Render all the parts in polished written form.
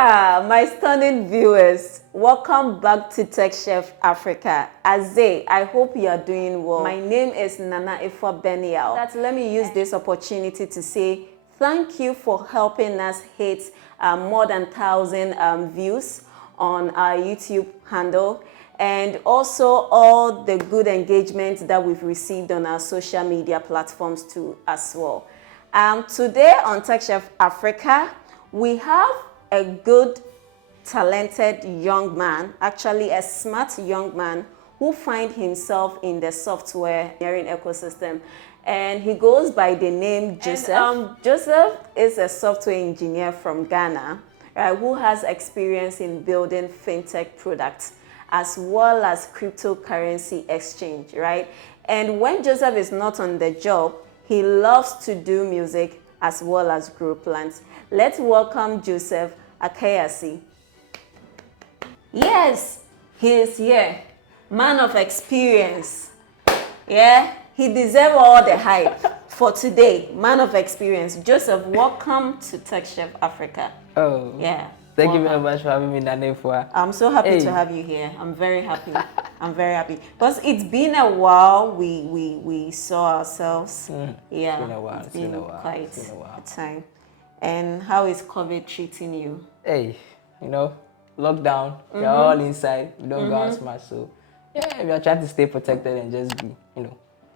Yeah, my stunning viewers, welcome back to Tech Chef Africa. Aze, I hope you are doing well. My name is Nana Ifwa Benial. Let me use this opportunity to say thank you for helping us hit more than 1,000 views on our YouTube handle, and also all the good engagement that we've received on our social media platforms too as well. Today on Tech Chef Africa, we have a good, talented young man, actually a smart young man who finds himself in the software engineering ecosystem. And he goes by the name Joseph. Joseph is a software engineer from Ghana, who has experience in building fintech products as well as cryptocurrency exchange, right? And when Joseph is not on the job, he loves to do music as well as grow plants. Let's welcome Joseph Akayesi. Yes, he is here. Man of experience. Yeah, he deserves all the hype for today. Man of experience. Joseph, welcome to Tech Chef Africa. Oh, yeah. Thank you very much for having me, Nanefua. I'm so happy to have you here. I'm very happy. I'm very happy. Because it's been a while we saw ourselves. Yeah, it's been a while. It's been quite a time. And how is COVID treating you? Hey, lockdown. We're all inside. We don't go out much. So, yeah, we are trying to stay protected and just be,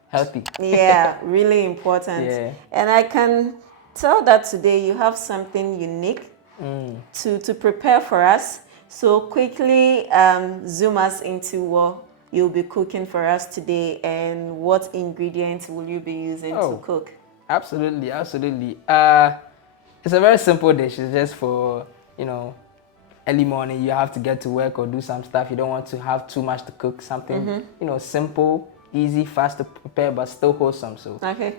healthy. Yeah, really important. Yeah. And I can tell that today you have something unique to prepare for us. So quickly zoom us into what you'll be cooking for us today and what ingredients will you be using to cook? Absolutely. It's a very simple dish. It's just for, early morning. You have to get to work or do some stuff. You don't want to have too much to cook. Something, simple, easy, fast to prepare, but still wholesome. So, okay.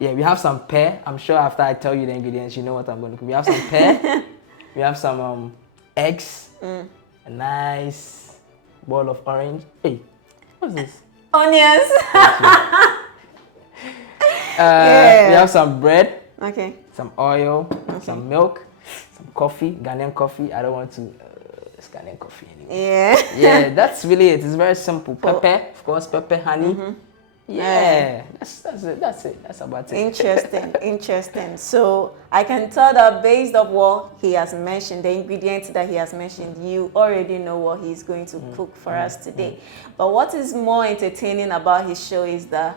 Yeah, we have some pear. I'm sure after I tell you the ingredients, you know what I'm going to cook. We have some pear. We have some eggs. A nice bowl of orange. Hey, what's this? Onions. Yeah. We have some bread. Okay. Some oil, some milk, some coffee, Ghanaian coffee. I don't want to, it's Ghanaian coffee anyway. Yeah. Yeah, that's really it. It's very simple. Pepper, of course, pepper, honey. Yeah, that's it. That's about it. Interesting. So I can tell that based on what he has mentioned, the ingredients that he has mentioned, you already know what he's going to cook for us today. But what is more entertaining about his show is the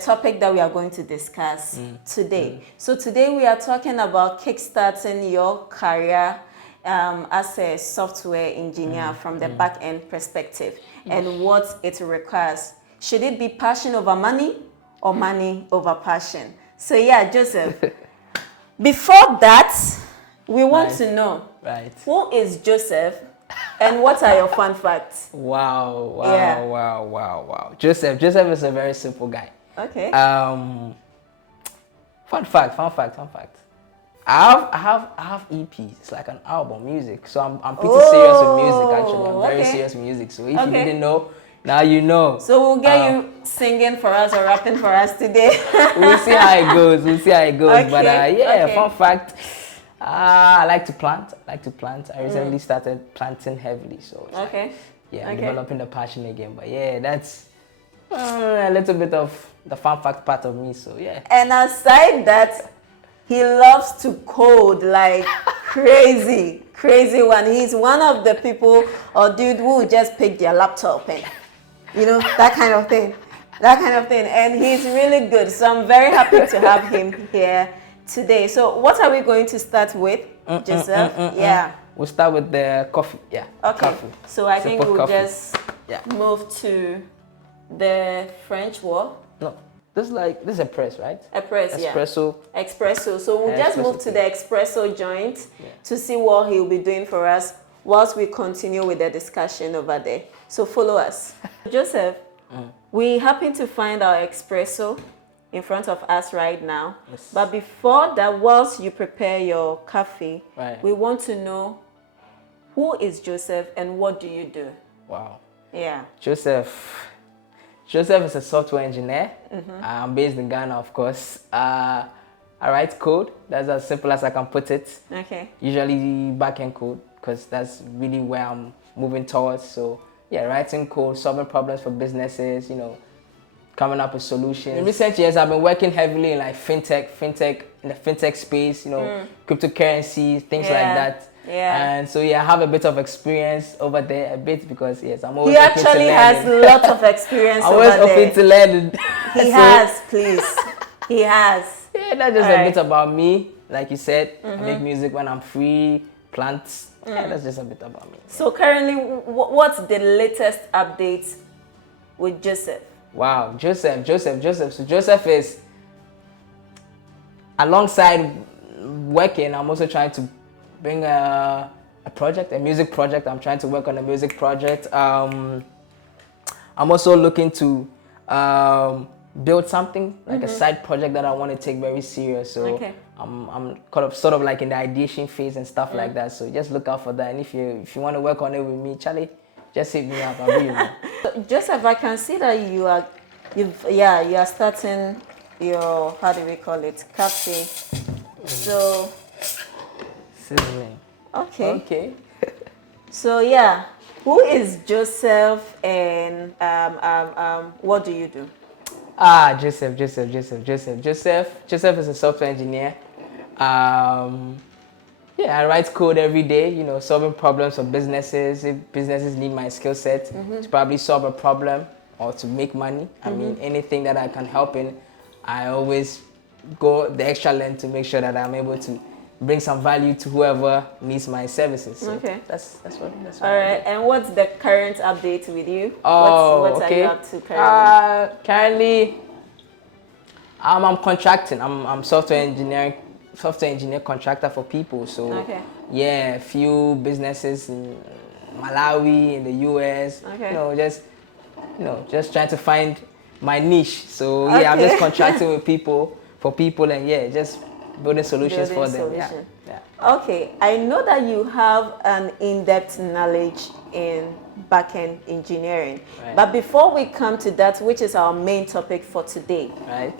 topic that we are going to discuss today. So today we are talking about kickstarting your career as a software engineer from the back-end perspective and what it requires. Should it be passion over money or money over passion? So yeah, Joseph, before that, we want to know who is Joseph and what are your fun facts? Wow. Joseph is a very simple guy. Okay. Fun fact. I have EPs. It's like an album, music. So I'm pretty serious with music actually. I'm very serious with music. So if you didn't know, now you know. So we'll get you singing for us or rapping for us today. We'll see how it goes. Okay. But fun fact. I like to plant. I recently started planting heavily, so I'm developing the passion again. But yeah, that's a little bit of the fun fact part of me. So yeah. And aside that, he loves to code like crazy one. He's one of the people or dude who will just pick their laptop and that kind of thing. And he's really good. So I'm very happy to have him here today. So what are we going to start with, Joseph? Yeah. We'll start with the coffee. Yeah. Okay. Coffee. So I think we'll just move to the French wall. No. This is a press, right? A press, Espresso. Espresso. So we'll just move to the espresso joint to see what he'll be doing for us whilst we continue with the discussion over there. So follow us. Joseph, we happen to find our espresso in front of us right now. Yes. But before that, whilst you prepare your coffee, we want to know who is Joseph and what do you do? Wow. Yeah. Joseph is a software engineer. I'm based in Ghana, of course. I write code. That's as simple as I can put it. Okay. Usually back-end code, because that's really where I'm moving towards. So yeah, writing code, solving problems for businesses, coming up with solutions. In recent years, I've been working heavily in like fintech in the fintech space, cryptocurrency, things like that. Yeah. And so yeah, I have a bit of experience over there, a bit, because yes, I'm always he open to actually has learning. a lot of experience I'm over always there. open to learning. He has, please. He has. Yeah, that's just a bit about me. Like you said, I make music when I'm free, plants. Yeah, that's just a bit about me. So currently, what's the latest update with Joseph? Wow, Joseph. So Joseph is, alongside working, I'm also trying to bring a music project. I'm trying to work on a music project. I'm also looking to build something, like a side project that I want to take very serious. So I'm sort of like in the ideation phase and stuff like that. So just look out for that. And if you want to work on it with me, Charlie, just hit me up. I'll be with you. Joseph, I can see that you are starting your, how do we call it, cafe. So Sizzling. Okay. So yeah, who is Joseph, and what do you do? Joseph is a software engineer. Yeah, I write code every day, solving problems for businesses. If businesses need my skill set to probably solve a problem or to make money, I mean, anything that I can help in, I always go the extra length to make sure that I'm able to bring some value to whoever needs my services. So that's what All right, and what's the current update with you? What are you up to currently? Currently, I'm contracting. I'm software engineer contractor for people. So yeah, a few businesses in Malawi, in the US. Just trying to find my niche. So yeah, I'm just contracting with people, and yeah, just building solutions for them. Yeah. Okay, I know that you have an in-depth knowledge in backend engineering. Right. But before we come to that, which is our main topic for today,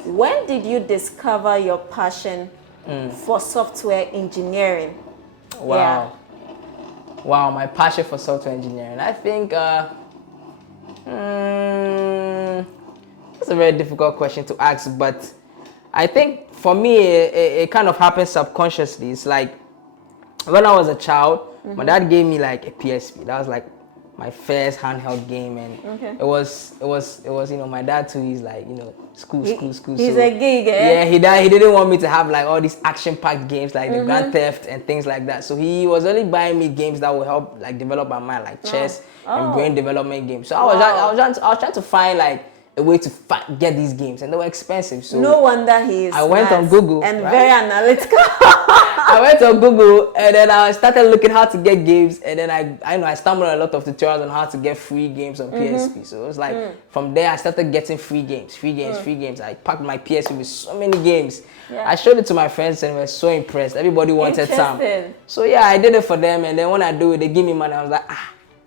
when did you discover your passion for software engineering? Wow. Wow, my passion for software engineering. I think it's a very difficult question to ask, but I think for me, it kind of happens subconsciously. It's like when I was a child, my dad gave me like a PSP. That was like my first handheld game, and it was my dad too. He's like school. He's so, a geek, yeah. He didn't want me to have like all these action-packed games like the Grand Theft and things like that. So he was only buying me games that would help like develop my mind, like chess and brain development games. So I was trying to find like a way to get these games, and they were expensive. So no wonder he is. I went on Google and very analytical. I went on Google, and then I started looking how to get games, and then I stumbled on a lot of tutorials on how to get free games on PSP. So it was like from there I started getting free games. I packed my PSP with so many games. I showed it to my friends and they were so impressed. Everybody wanted some. So yeah, I did it for them, and then when I do it, they give me money. I was like,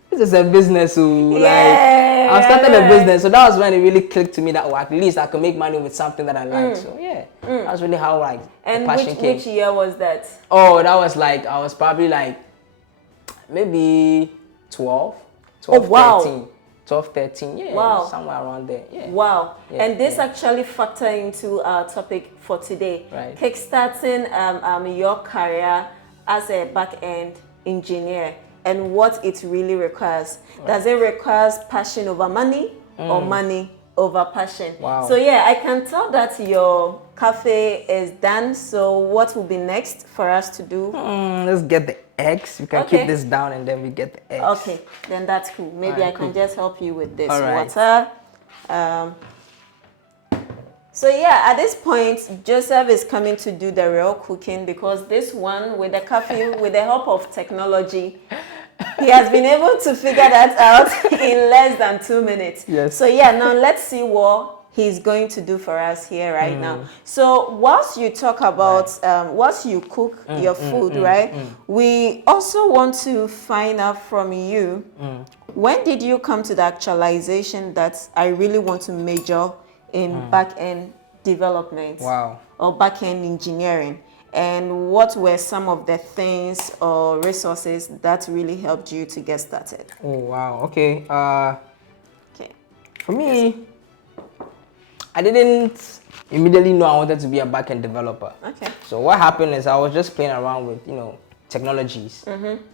this is a business. I started a business. So that was when it really clicked to me that at least I could make money with something that I like. So yeah, that's really how the passion came. Which year was that? Oh, that was like, I was probably like maybe 12, 13. 12, 13, yeah, somewhere around there. Yeah. Wow. Yeah, and this actually factor into our topic for today. Right. Kickstarting your career as a back-end engineer and what it really requires. Right. Does it require passion over money or money over passion? Wow. So yeah, I can tell that your cafe is done. So what will be next for us to do? Let's get the eggs. We can keep this down and then we get the eggs. Okay, then that's cool. Maybe I can just help you with this water. So yeah, at this point, Joseph is coming to do the real cooking because this one with the cafe, with the help of technology, he has been able to figure that out in less than 2 minutes. Yes. So yeah, now let's see what he's going to do for us here right now. So whilst you talk about, whilst you cook your food, we also want to find out from you, when did you come to the actualization that I really want to major in back-end development? Wow. or backend engineering? And what were some of the things or resources that really helped you to get started? Oh, wow. Okay. Okay. For me, I didn't immediately know I wanted to be a backend developer. Okay. So what happened is I was just playing around with, technologies,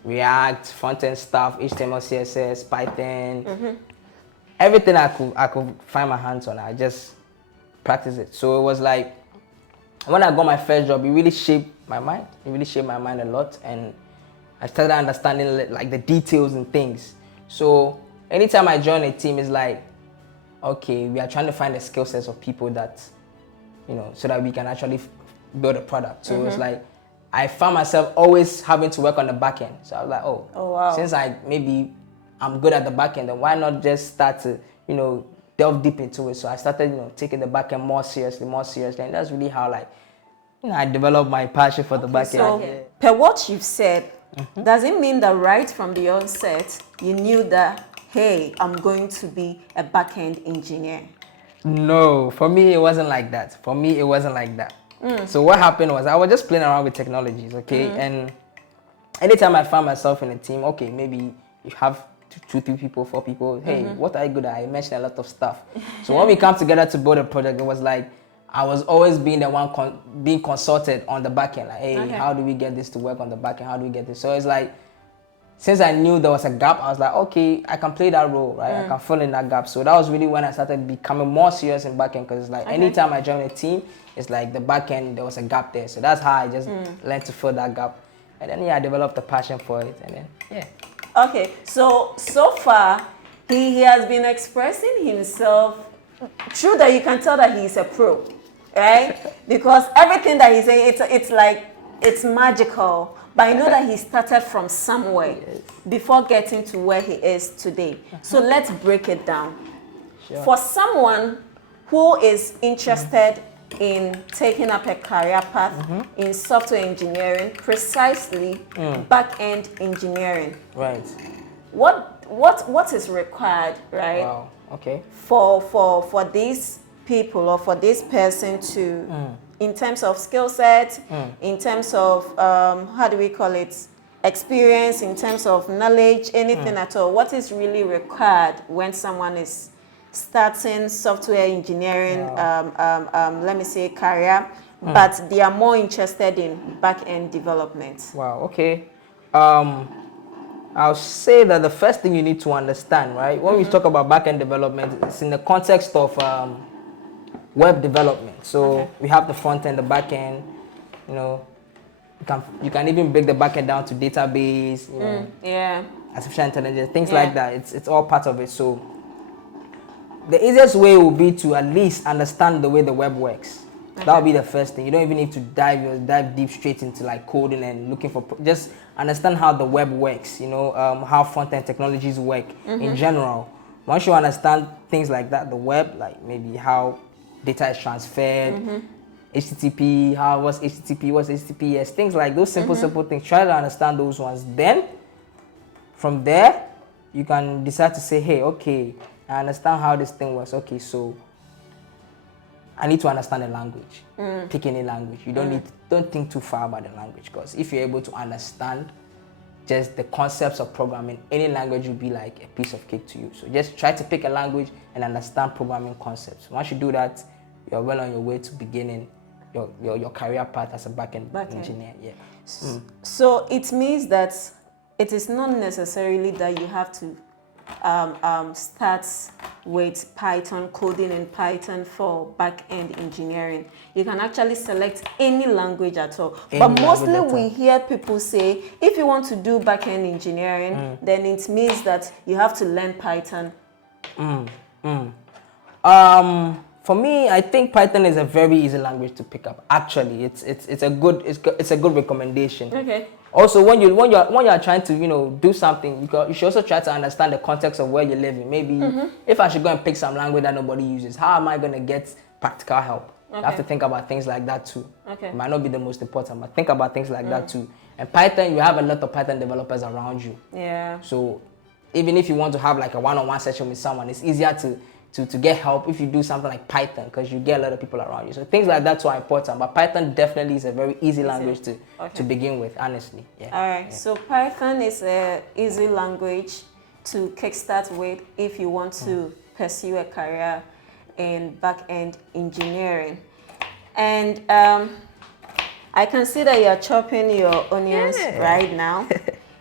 React, front-end stuff, HTML, CSS, Python, everything I could find my hands on. I just practiced it. So it was like, when I got my first job, it really shaped my mind. It really shaped my mind a lot, and I started understanding like the details and things. So anytime I join a team, it's like, okay, we are trying to find the skill sets of people that, so that we can actually build a product. So it's like, I found myself always having to work on the back end. So I was like, oh wow. Since I'm good at the back end, then why not just start to, delve deep into it. So I started, taking the back end more seriously. And that's really how I developed my passion for the back end. So, per what you've said, does it mean that right from the onset, you knew that, hey, I'm going to be a back-end engineer? No, for me, it wasn't like that. So what happened was I was just playing around with technologies, okay? And anytime I found myself in a team, okay, maybe you have 2, 3 people, 4 people, hey, what are you good at? I mentioned a lot of stuff. So when we come together to build a project, it was like, I was always being the one being consulted on the back end. Like, hey, how do we get this to work on the back end? How do we get this? So it's like, since I knew there was a gap, I was like, okay, I can play that role, right? I can fill in that gap. So that was really when I started becoming more serious in back end, because it's like, anytime I joined a team, it's like the back end, there was a gap there. So that's how I just learned to fill that gap. And then, I developed a passion for it. And then, Okay, so far, he has been expressing himself. True that you can tell that he's a pro, right? Because everything that he's saying, it's like, it's magical. But I know that he started from somewhere before getting to where he is today. So let's break it down. Sure. For someone who is interested in taking up a career path in software engineering, precisely back-end engineering. Right. What is required, right? Wow. Okay. For these people or for this person to, in terms of skill set, in terms of how do we call it, experience, in terms of knowledge, anything at all, what is really required when someone is starting software engineering, let me say career, but they are more interested in back-end development? Wow, okay. I'll say that the first thing you need to understand, right, when we talk about back-end development, it's in the context of web development. So we have the front end, the back end, you can even break the back end down to database, artificial intelligence, things like that. It's all part of it. So the easiest way will be to at least understand the way the web works. That would be the first thing. You don't even need to dive deep straight into like coding and looking for, just understand how the web works, how front-end technologies work in general. Once you understand things like that, the web, like maybe how data is transferred, HTTP, what's HTTPS, things like those simple things. Try to understand those ones. Then, from there, you can decide to say, hey, okay, I understand how this thing works. Okay, so I need to understand the language. Pick any language. You don't think too far about the language, because if you're able to understand just the concepts of programming, any language will be like a piece of cake to you. So just try to pick a language and understand programming concepts. Once you do that, you're well on your way to beginning your career path as a backend engineer. So it means that it is not necessarily that you have to start with Python, coding in Python for back-end engineering. You can actually select any language at all. But mostly we hear people say, if you want to do back-end engineering, then it means that you have to learn Python. For me, I think Python is a very easy language to pick up. Actually, it's a good recommendation. Okay. Also, when you're trying to do something, you should also try to understand the context of where you're living. Maybe if I should go and pick some language that nobody uses, how am I going to get practical help? You have to think about things like that too. It might not be the most important, but think about things like that too. And Python, you have a lot of Python developers around you. Yeah. So even if you want to have like a one-on-one session with someone, it's easier to to get help if you do something like Python, because you get a lot of people around you. So things like that are important. But Python definitely is a very easy language to begin with, honestly. Yeah. All right. Yeah. So Python is an easy language to kickstart with if you want to pursue a career in back-end engineering. And I can see that you're chopping your onions right now.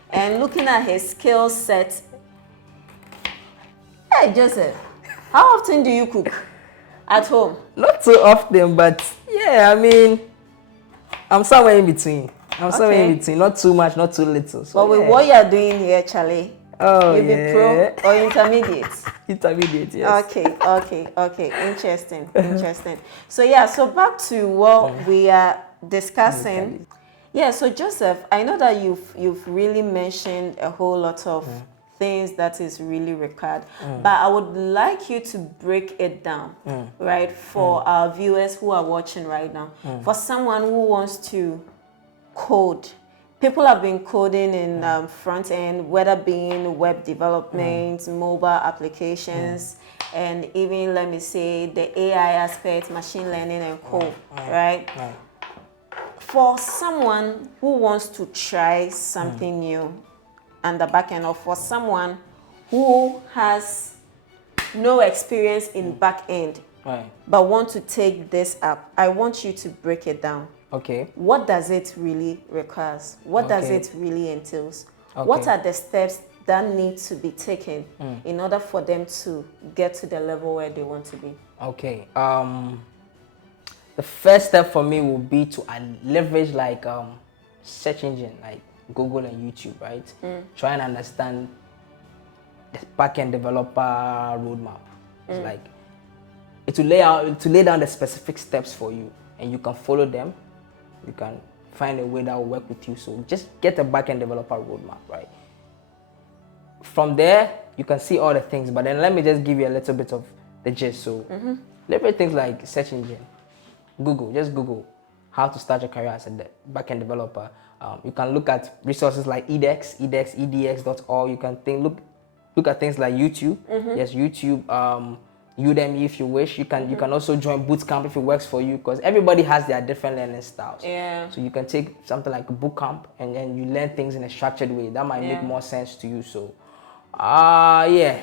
And looking at his skill set. Hey, Joseph, how often do you cook at home? Not so often, but yeah, I mean, I'm somewhere in between. Somewhere in between. Not too much, not too little. So, but with what you're doing here, Charlie, you'll be pro or intermediate? Intermediate, yes. Okay. Interesting. So yeah, so back to what we are discussing. Yeah, so Joseph, I know that you've really mentioned a whole lot of things that is really required, but I would like you to break it down, right, for our viewers who are watching right now. For someone who wants to code, people have been coding in front end, whether being web development, mobile applications, and even, let me say, the AI aspect, machine learning and code, right? For someone who wants to try something new on the back end, or for someone who has no experience in back end, but want to take this up, I want you to break it down. Okay. What does it really require? What does it really entails? What are the steps that need to be taken in order for them to get to the level where they want to be? Okay. The first step for me will be to leverage like search engine like Google and YouTube, right? Try and understand the backend developer roadmap. It's like it will lay down the specific steps for you, and you can follow them. You can find a way that will work with you. So just get a backend developer roadmap, right? From there, you can see all the things, but then let me just give you a little bit of the gist. So leverage things like search engine. Just Google how to start your career as a backend developer. You can look at resources like edX.org. You can look at things like YouTube. Yes, YouTube, Udemy if you wish. You can also join bootcamp if it works for you, because everybody has their different learning styles. Yeah. So you can take something like a bootcamp and then you learn things in a structured way. That might make more sense to you. So, yeah.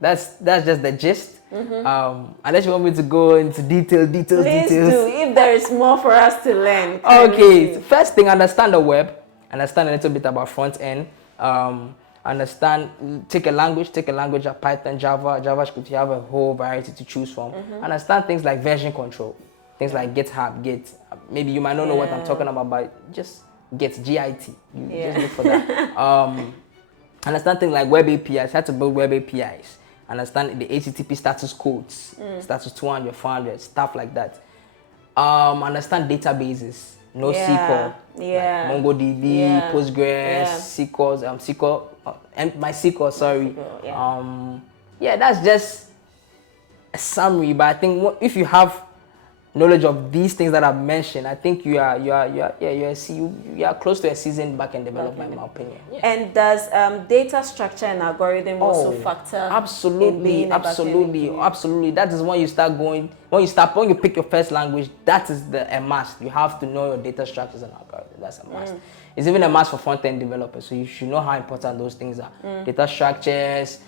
That's just the gist. Unless you want me to go into details. Please do, if there is more for us to learn. Okay, first thing, understand the web, understand a little bit about front end, take a language like Python, Java, JavaScript. You have a whole variety to choose from. Understand things like version control, things like GitHub, Git. Maybe you might not know what I'm talking about, but just Git, Git. Just look for that. Understand things like web APIs, how to build web APIs. Understand the HTTP status codes, status 200, 400, stuff like that. Understand databases, NoSQL, like MongoDB, Postgres, SQL, MySQL, sorry. That's just a summary, but I think if you have knowledge of these things that I've mentioned, I think you are close to a seasoned backend developer, in my opinion. Yeah. And does data structure and algorithm also factor? Absolutely. That is when you pick your first language, that is a must. You have to know your data structures and algorithms. That's a must. It's even a must for front-end developers, so you should know how important those things are. Data structures,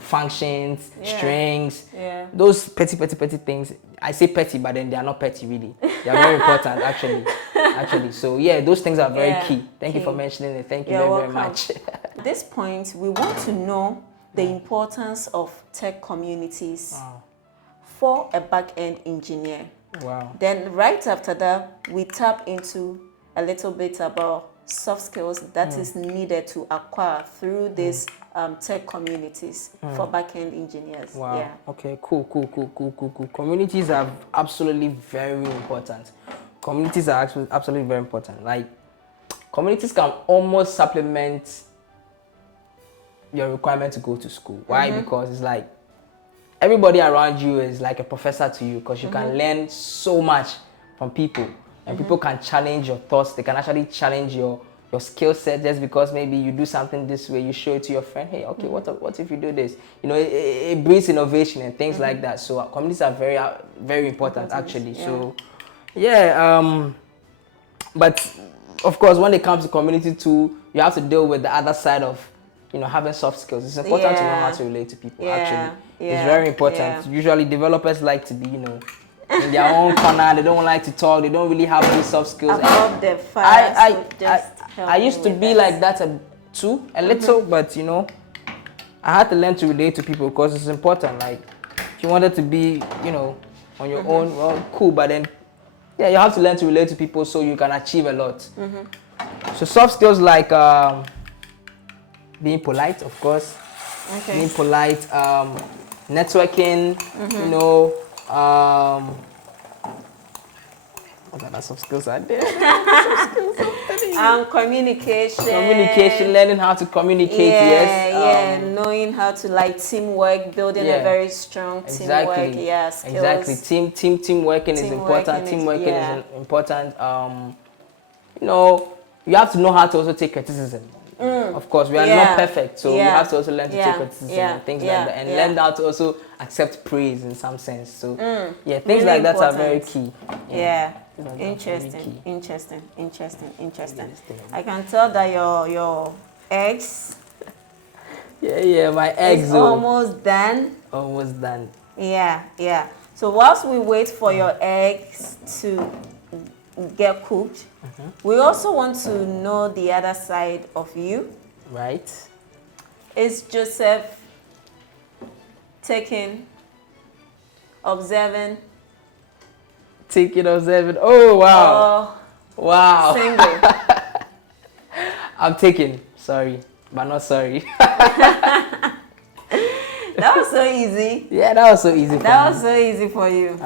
functions, strings, those petty things. I say petty, but then they are not petty really. They are very important actually. So yeah, those things are very key. Thank you for mentioning it. Thank you very much. At this point, we want to know the importance of tech communities for a back-end engineer. Wow. Then right after that, we tap into a little bit about soft skills that is needed to acquire through these tech communities for back-end engineers. Wow. Yeah. Okay, cool. Communities are absolutely very important. Communities are absolutely very important. Like, communities can almost supplement your requirement to go to school. Why? Because it's like everybody around you is like a professor to you, because you can learn so much from people. And people can challenge your thoughts. They can actually challenge your your skill set just because maybe you do something this way, you show it to your friend. Hey, okay, what if you do this? You know, it breeds innovation and things like that. So communities are very important actually. Yeah. So yeah, but of course, when it comes to community too, you have to deal with the other side of, you know, having soft skills. It's important to know how to relate to people. Actually, it's very important. Usually, developers like to be, you know, in their own corner. They don't like to talk. They don't really have any soft skills. I used to be like that too, a little, but you know, I had to learn to relate to people because it's important. Like, if you wanted to be, you know, on your own, well, cool, but then, yeah, you have to learn to relate to people so you can achieve a lot. So soft skills like being polite, of course. Being polite, networking, you know, what other soft skills are there? Communication, learning how to communicate, knowing how to like teamwork, building a very strong teamwork, skills. Exactly. Teamworking is important. Teamworking is important. You know, you have to know how to also take criticism. Of course, we are not perfect, so we have to also learn to take criticism and things like that, and learn how to also accept praise in some sense. So yeah, things really like that are very key. Interesting. I can tell that your eggs. My eggs are almost done. Almost done. Yeah. So whilst we wait for your eggs to get cooked, we also want to know the other side of you. Right. Is Joseph taking, observing? Oh, wow. Wow. Single. I'm taking. Sorry, but not sorry. That was so easy. Yeah, that was so easy for That was so easy for you.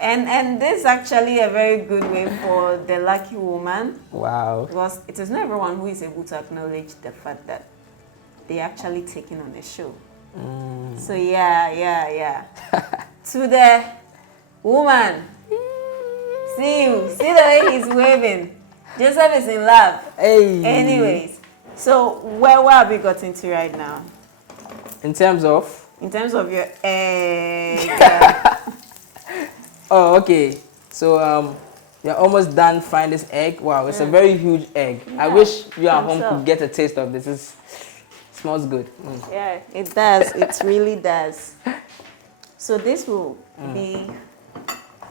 And this is actually a very good way for the lucky woman. Wow. Because it is not everyone who is able to acknowledge the fact that they're actually taking on a show. So yeah. To the woman. See you. See the way he's waving. Joseph is in love. Hey. Anyways, so where have we gotten to right now? In terms of? In terms of your egg. Oh, okay. So you're almost done frying this egg. Wow, it's a very huge egg. I wish you at home could get a taste of this. It smells good. Yeah, it does. It really does. So this will be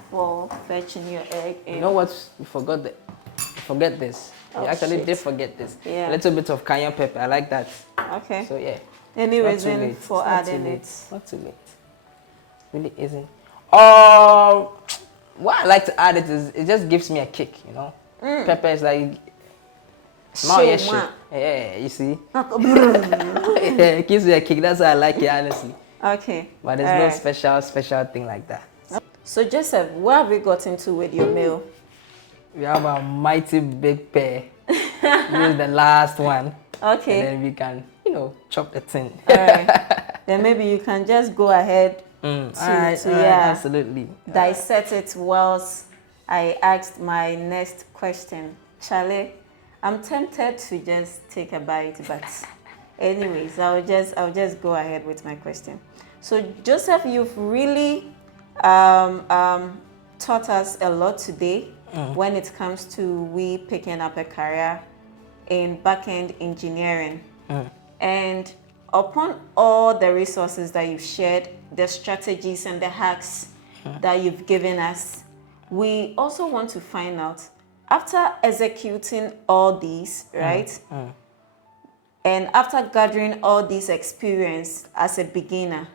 for fetching your egg in. You know what? You forgot this. You actually did forget this. Yeah. A little bit of cayenne pepper. I like that. Okay. So yeah. Any reason for adding it? Not too late. Really isn't. What I like to add it just gives me a kick, you know. Pepper is like yeah, you see. It gives me a kick. That's why I like it, honestly. Okay. But there's no special thing like that. So Joseph, where have we gotten to with your meal? We have a mighty big pear. This is the last one. Okay. And then we can, you know, chop the tin. All right. Then maybe you can just go ahead absolutely dissect it whilst I asked my next question. Charlie, I'm tempted to just take a bite, but anyways, I'll just go ahead with my question. So Joseph, you've really taught us a lot today when it comes to we picking up a career in backend engineering. And upon all the resources that you've shared, the strategies and the hacks that you've given us, we also want to find out, after executing all these, right? And after gathering all this experience as a beginner,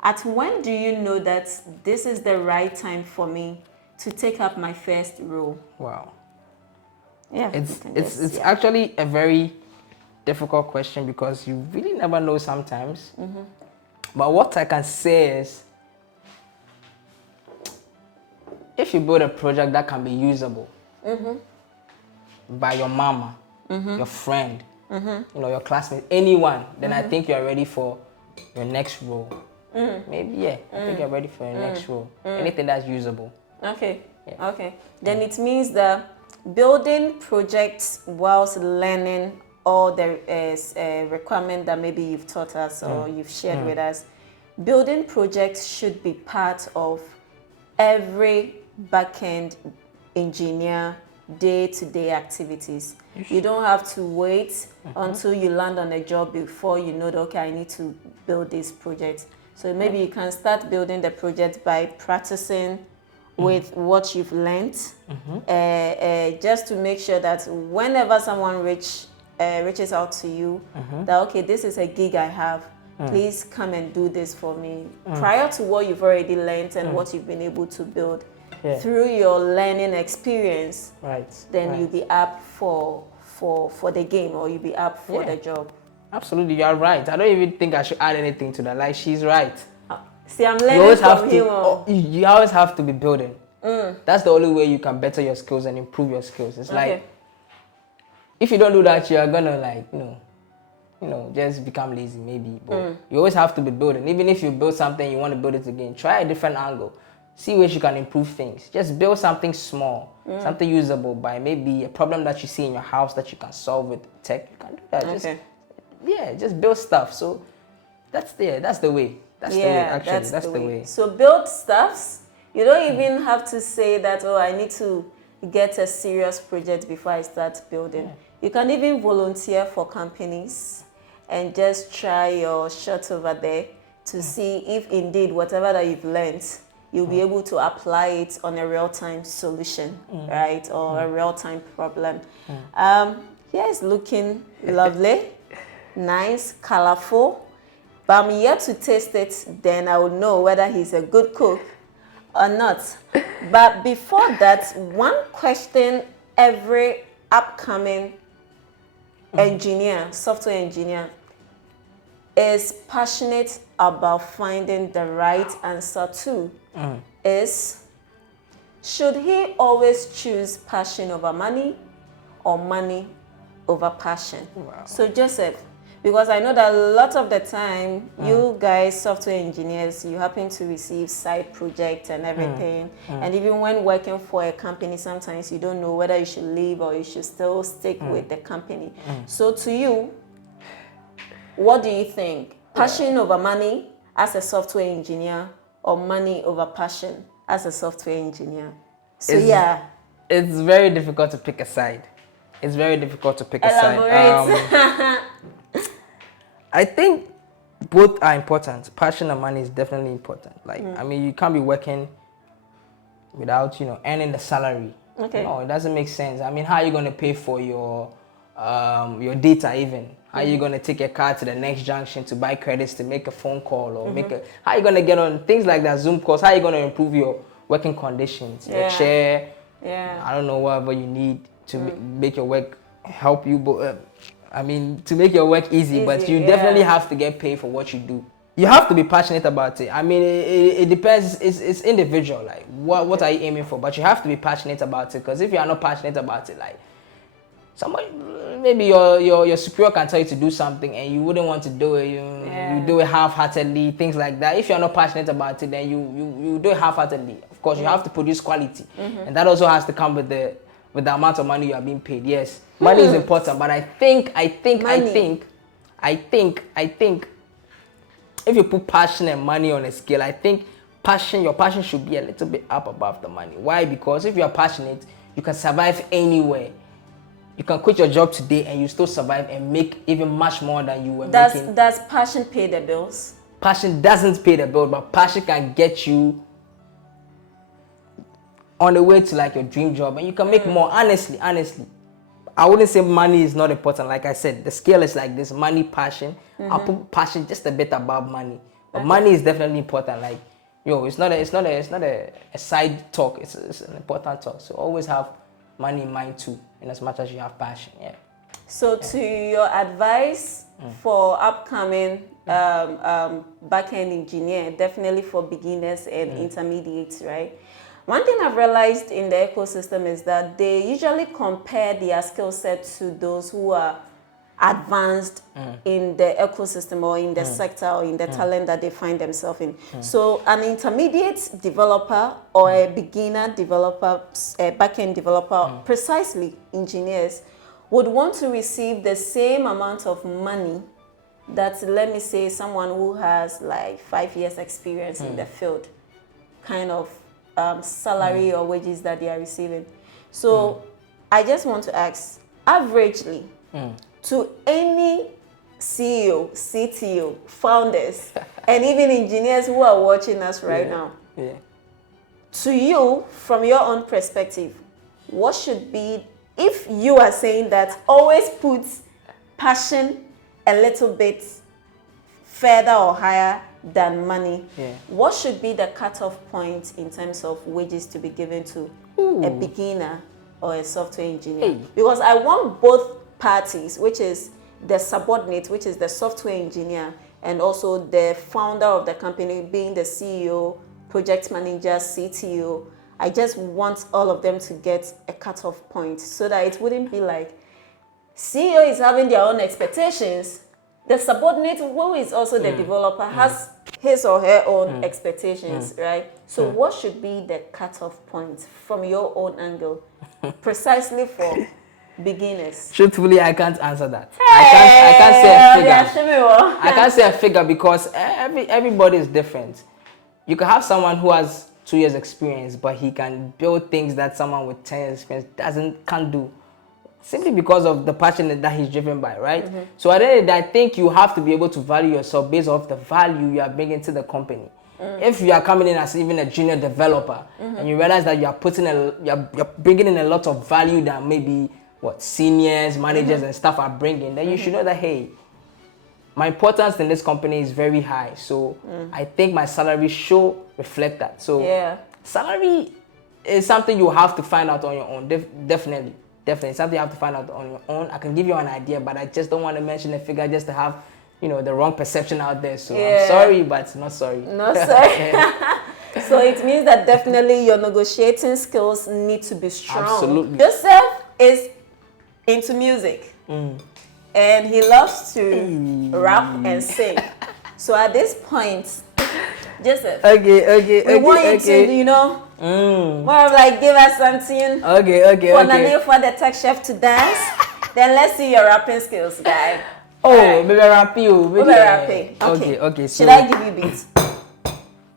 at when do you know that this is the right time for me to take up my first role? Wow. Yeah. It's actually a very difficult question because you really never know sometimes. But what I can say is, if you build a project that can be usable by your mama, your friend, you know, your classmate, anyone, then I think you're ready for your next role. Maybe, I think you're ready for your next role. Anything that's usable. Okay. Okay. Then it means that building projects whilst learning all the requirement that maybe you've taught us or you've shared with us, building projects should be part of every backend engineer day-to-day activities. You don't have to wait until you land on a job before you know that, okay, I need to build this project. So maybe you can start building the project by practicing with what you've learned, just to make sure that whenever someone reaches out to you, that, okay, this is a gig I have, please come and do this for me, prior to what you've already learned and what you've been able to build. Through your learning experience, then you'll be up for the game, or you'll be up for the job. Absolutely, you are right. I don't even think I should add anything to that. Like, she's right. See, I'm learning from him. You always have to be building. That's the only way you can better your skills and improve your skills. It's like, if you don't do that, you are gonna, like, just become lazy maybe. But you always have to be building. Even if you build something, you want to build it again, try a different angle. See ways you can improve things. Just build something small, something usable by maybe a problem that you see in your house that you can solve with tech. You can do that. Just build stuff. So that's the way. That's the way, actually. That's the way. So build stuffs. You don't even have to say that, oh, I need to get a serious project before I start building. You can even volunteer for companies and just try your shot over there to see if indeed whatever that you've learned, you'll be able to apply it on a real-time solution, right? Or a real-time problem. It's looking lovely, nice, colorful, but I'm yet to taste it, then I will know whether he's a good cook or not. But before that, one question every upcoming engineer, software engineer, is passionate about finding the right answer to is, should he always choose passion over money or money over passion? So Joseph, because I know that a lot of the time, you guys, software engineers, you happen to receive side projects and everything. And even when working for a company, sometimes you don't know whether you should leave or you should still stick with the company. So to you, what do you think? Passion over money as a software engineer, or money over passion as a software engineer? So it's very difficult to pick a side. It's very difficult to pick a side. I think both are important. Passion and money is definitely important. Like, I mean, you can't be working without, earning the salary. No, it doesn't make sense. I mean, how are you going to pay for your data even? How are you going to take a car to the next junction to buy credits to make a phone call or how are you going to get on things like that, Zoom calls? How are you going to improve your working conditions, your chair, I don't know, whatever you need to make your work help you, but to make your work easy, but you definitely have to get paid for what you do. You have to be passionate about it. I mean, it depends. It's individual. Like, what are you aiming for? But you have to be passionate about it, because if you are not passionate about it, like, somebody, maybe your superior can tell you to do something and you wouldn't want to do it. You do it half-heartedly, things like that. If you're not passionate about it, then you do it half-heartedly. Of course, you have to produce quality, and that also has to come with the amount of money you are being paid. Yes, money is important, but I think if you put passion and money on a scale, I think your passion should be a little bit up above the money. Why? Because if you are passionate, you can survive anywhere. You can quit your job today and you still survive and make even much more than you were making. Does passion pay the bills? Passion doesn't pay the bill, but passion can get you on the way to, like, your dream job, and you can make more. Honestly, I wouldn't say money is not important. Like I said, the scale is like this: money, passion. I'll put passion just a bit above money, but money is definitely important. Like, it's not a side talk. It's an important talk. So always have money in mind too, in as much as you have passion. So to your advice for upcoming backend engineer, definitely for beginners and intermediates, right? One thing I've realized in the ecosystem is that they usually compare their skill set to those who are advanced in the ecosystem or in the sector or in the talent that they find themselves in. So an intermediate developer or a beginner developer, a backend developer, precisely engineers, would want to receive the same amount of money that, let me say, someone who has like 5 years experience in the field, kind of salary or wages that they are receiving. So I just want to ask, averagely, to any CEO, CTO, founders, and even engineers who are watching us right now, to you, from your own perspective, what should be, if you are saying that always put passion a little bit further or higher than money, what should be the cutoff point in terms of wages to be given to a beginner or a software engineer? Because I want both parties, which is the subordinate, which is the software engineer, and also the founder of the company, being the CEO, project manager, CTO. I just want all of them to get a cutoff point so that it wouldn't be like CEO is having their own expectations. The subordinate, who is also the developer, has his or her own expectations, right? So what should be the cutoff point from your own angle, precisely for beginners? Truthfully, I can't answer that. Hey, I can't say a figure. yeah, I can't say a figure because everybody is different. You can have someone who has 2 years experience, but he can build things that someone with 10 years experience can't do, simply because of the passion that he's driven by, right? So at the end of the day, I think you have to be able to value yourself based off the value you are bringing to the company. If you are coming in as even a junior developer and you realize that you are you're bringing in a lot of value that maybe what seniors, managers, and staff are bringing, then you should know that, hey, my importance in this company is very high. So I think my salary should reflect that. So salary is something you have to find out on your own. Definitely something you have to find out on your own. I can give you an idea, but I just don't want to mention a figure just to have, you know, the wrong perception out there. So I'm sorry, but not sorry. Not sorry. So it means that definitely your negotiating skills need to be strong. Absolutely. Joseph is into music. And he loves to rap and sing. So at this point, Joseph, we want you to, you know, more of like give us something for the tech chef to dance. Then let's see your rapping skills, guy. Maybe rap you. Maybe rapping. Okay. Should I give you beats?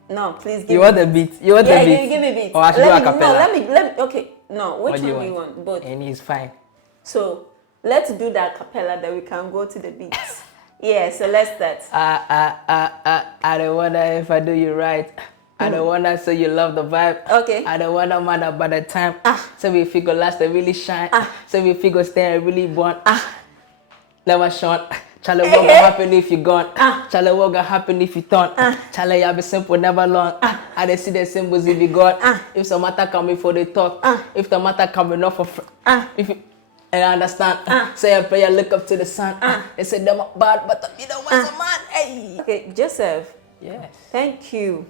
No, please give me. You want the beat? You want the beat? Give me beats. Or I should do a cappella? No, let me. Okay, no. Which one do you want? Both. And he's fine. So let's do that cappella, that we can go to the beats. Yeah, so let's start. I don't wonder if I do you right. I don't wonder so you love the vibe. Okay. I don't wonder matter by the time. So we figure last and really shine. So we figure stay and really born. Never short. Chale, what gonna happen if you gone? Chale, what gonna happen if you turn? Chale, you be simple, never long. I dey see the symbols if you got. If some matter come before they talk. If the matter come enough for if you and I understand. Say a prayer, look up to the sun. They say them are bad, but you don't want a man. Hey. Okay, Joseph. Yes. Thank you.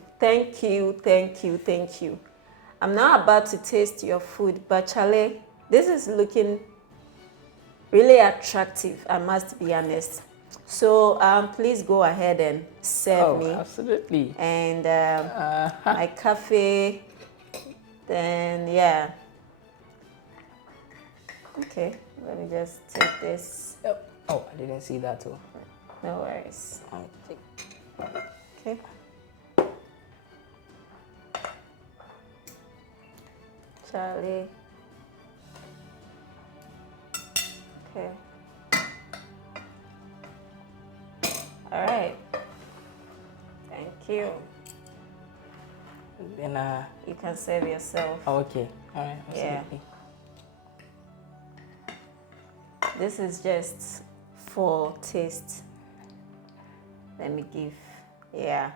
I'm not about to taste your food, but Chale, this is looking really attractive, I must be honest. So please go ahead and serve me. Absolutely. And my coffee, then yeah. Okay, let me just take this. Oh, I didn't see that too. No worries. Okay. Charlie. Okay. All right. Thank you. Then you can serve yourself. Okay. All right. Absolutely. This is just for taste. Let me give. Yeah.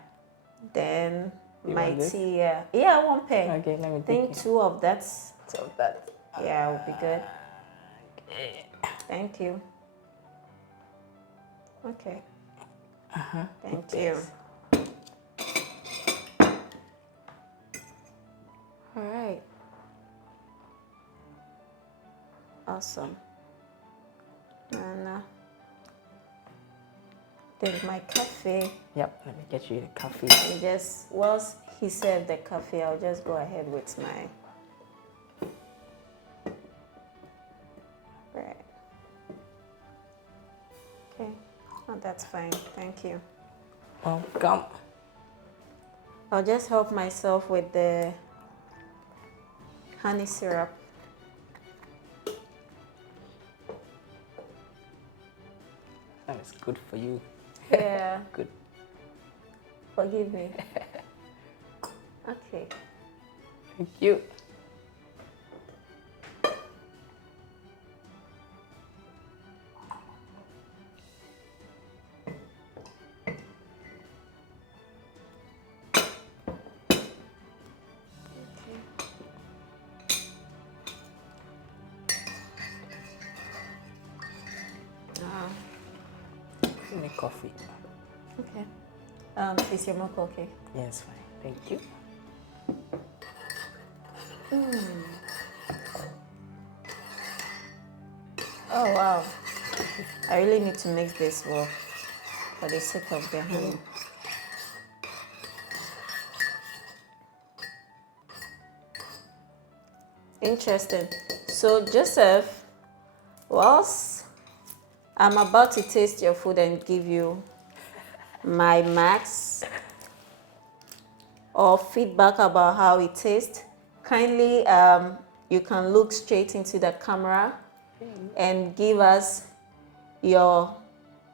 Then my tea. Yeah, one pair. Okay. Let me think two of that. Two of that. Yeah, will be good. Okay. Thank you. Okay. Thank you. All right. Awesome. And think my coffee. Yep, let me get you the coffee. And just, whilst he served the coffee, I'll just go ahead with my bread. Okay, oh, that's fine. Thank you. Welcome. I'll just help myself with the honey syrup. That is good for you. Yeah. Good. Forgive me. Okay. Thank you. Give me coffee. Okay. Is your milk okay? Yes, fine. Thank you. Oh wow. I really need to mix this well for the sake of the honey. Interesting. So Joseph, whilst I'm about to taste your food and give you my marks or feedback about how it tastes, kindly you can look straight into the camera and give us your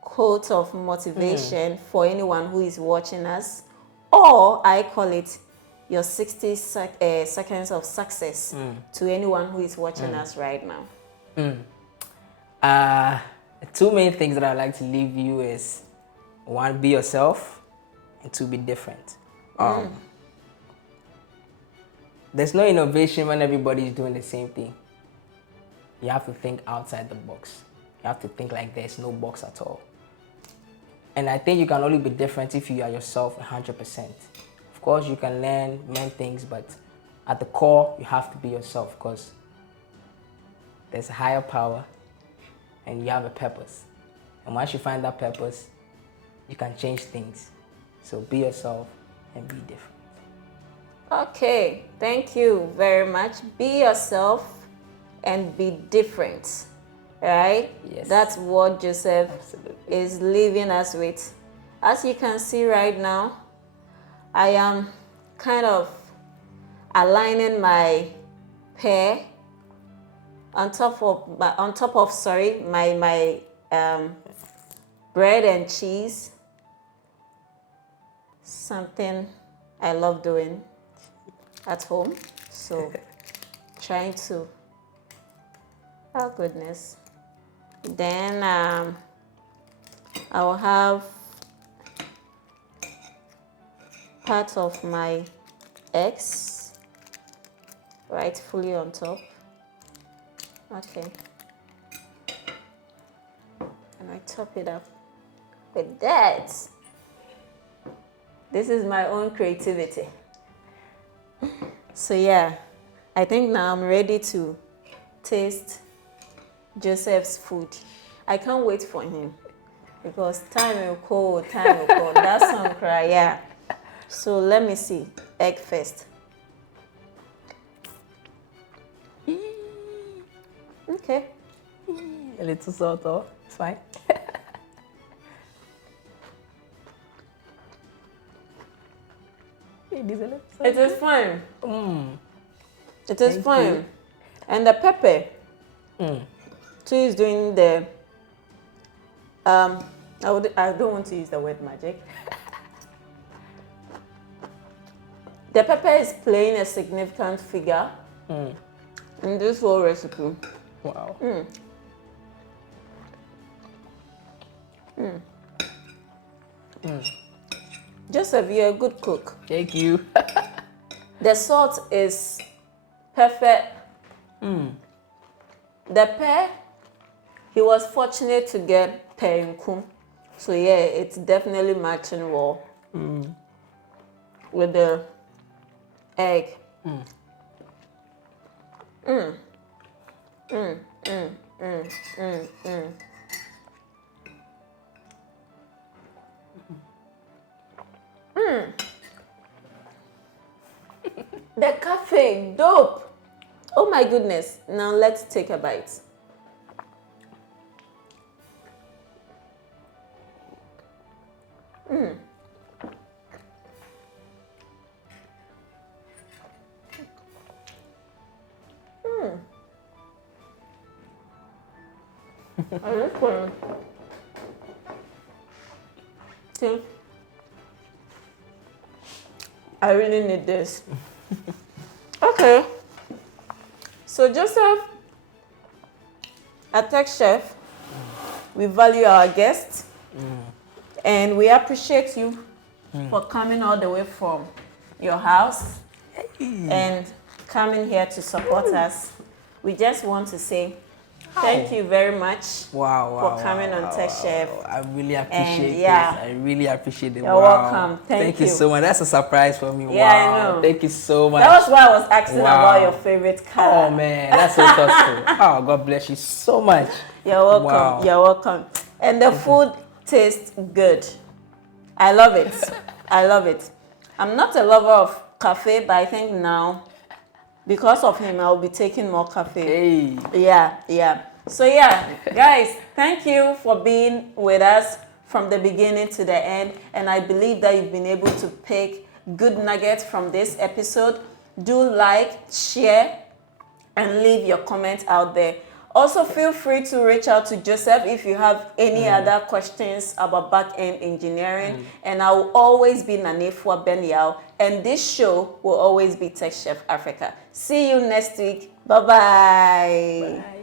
quote of motivation for anyone who is watching us, or I call it your 60 seconds of success to anyone who is watching us right now. Two main things that I'd like to leave you is, one, be yourself, and two, be different. There's no innovation when everybody's doing the same thing. You have to think outside the box. You have to think like there's no box at all. And I think you can only be different if you are yourself 100%. Of course, you can learn many things, but at the core, you have to be yourself, because there's a higher power and you have a purpose. And once you find that purpose, you can change things. So be yourself and be different. Okay, thank you very much. Be yourself and be different, right? Yes. That's what Joseph Absolutely. is leaving us with. As you can see right now, I am kind of aligning my pear on top of my bread and cheese. Something I love doing at home. So trying to, oh goodness. Then I'll have part of my eggs rightfully on top. Okay. And I top it up with that. This is my own creativity. So yeah, I think now I'm ready to taste Joseph's food. I can't wait for him because time will call. That song cry, yeah. So let me see. Egg first. Okay. A little salt, though. It's fine. It is fine. It is Thank fine. you. And the pepper, too, is doing the, I don't want to use the word magic. The pepper is playing a significant figure in this whole recipe. Wow. Joseph, you're a good cook. Thank you. The salt is perfect. The pear, he was fortunate to get pear in Kum. So yeah, it's definitely matching well with the egg. The cafe, dope. Oh my goodness. Now let's take a bite. See, I really need this. Okay. So Joseph, a tech chef, we value our guests and we appreciate you for coming all the way from your house and coming here to support us. We just want to say thank you very much for coming on Tech Chef. I really appreciate this. I really appreciate it. You're welcome. Thank you so much. That's a surprise for me. Yeah, I know. Thank you so much. That was why I was asking about your favorite color. Oh man, that's so thoughtful. Oh, God bless you so much. You're welcome. Wow. You're welcome. And the food tastes good. I love it. I love it. I'm not a lover of cafe, but I think now, because of him, I'll be taking more cafe. Hey. Yeah. So yeah, guys, thank you for being with us from the beginning to the end. And I believe that you've been able to pick good nuggets from this episode. Do like, share, and leave your comment out there. Also, feel free to reach out to Joseph if you have any other questions about back-end engineering. And I will always be Nanefua Benial. And this show will always be Tech Chef Africa. See you next week. Bye-bye. Bye.